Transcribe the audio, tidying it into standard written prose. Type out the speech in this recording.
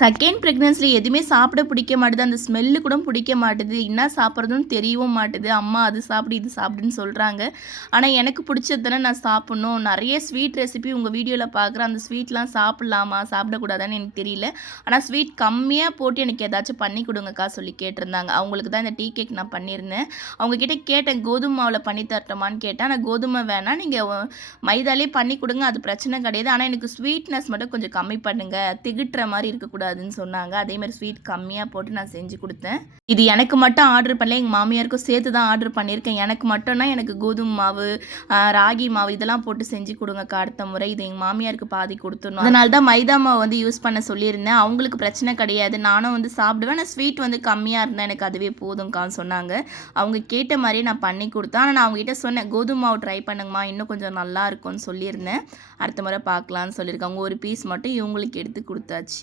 Second ப்ரெக்னன்சில எதுவுமே சாப்பிட பிடிக்க மாட்டுது. அந்த ஸ்மெல்லு கூட பிடிக்க மாட்டுது. என்ன சாப்பிட்றதுன்னு தெரியவும் மாட்டுது. அம்மா அது சாப்பிடு, இது சாப்பிடுன்னு சொல்றாங்க. ஆனா எனக்கு பிடிச்சது தானே நான் சாப்பிட்ணும். நெறைய ஸ்வீட் ரெசிபி உங்க வீடியோல பார்க்குறேன். அந்த ஸ்வீட்லாம் சாப்பிடலாமா? சாப்பிடக்கூடாதான்னு எனக்கு தெரியல. ஆனா ஸ்வீட் கம்மியா போட்டு எனக்கு ஏதாச்சும் பண்ணி குடுங்கக்கா சொல்லி கேட்டிருந்தாங்க. அவங்களுக்கு தான் இந்த டீ கேக் நான் பண்ணியிருந்தேன். அவங்க கிட்ட கேட்டேன், கோதுமை மாவுல பண்ணி தரட்டுமான்னு கேட்டேன். ஆனா கோதுமை வேணாம். நீங்க மைதாலயே பண்ணி குடுங்க. அது பிரச்சனை கிடையாது. ஆனா எனக்கு ஸ்வீட்னஸ் மட்டும் கொஞ்சம் கம்மி பண்ணுங்க. திகட்டுற மாரி இருக்கக்கூடாதுன்னு சொன்னாங்க. அதேமாரி ஸ்வீட் கம்மியா போட்டு நான் செஞ்சு குடுத்தேன். இது எனக்கு மட்டும் ஆர்டர் பண்ணல. எங்க மாமியாருக்கும் சேர்த்து தான் ஆர்டர் பண்ணியிருக்கேன். எனக்கு மட்டும்னா எனக்கு கோதுமை மாவு, ராகி மாவு இதெல்லாம் போட்டு செஞ்சு குடுங்கக்கா அடுத்த முறை. இது எங்க மாமியாருக்கு பாதி குடுத்துடணும். அதனால தான் மைதா மாவு வந்து யூஸ் பண்ண சொல்லியிருந்தேன். அவங்களுக்கு பிரச்சனை கிடையாது. நானும் வந்து சாப்பிடுவேன். ஆனா ஸ்வீட் வந்து கம்மியா இருந்தா எனக்கு அதுவே போதும்க்கான்னு சொன்னாங்க. அவங்க கேட்ட மாரியே நான் பண்ணி குடுத்தேன். ஆனா நான் அவங்ககிட்ட சொன்னேன், கோதுமை மாவு ட்ரை பண்ணுங்கம்மா. இன்னும் கொஞ்சம் நல்லா இருக்கும்னு சொல்லியிருந்தேன். அடுத்த முறை பார்க்கலான்னு சொல்லியிருக்காங்க. ஒரு பீஸ் மட்டும் இவங்களுக்கு எடுத்து குடுத்தாச்சு.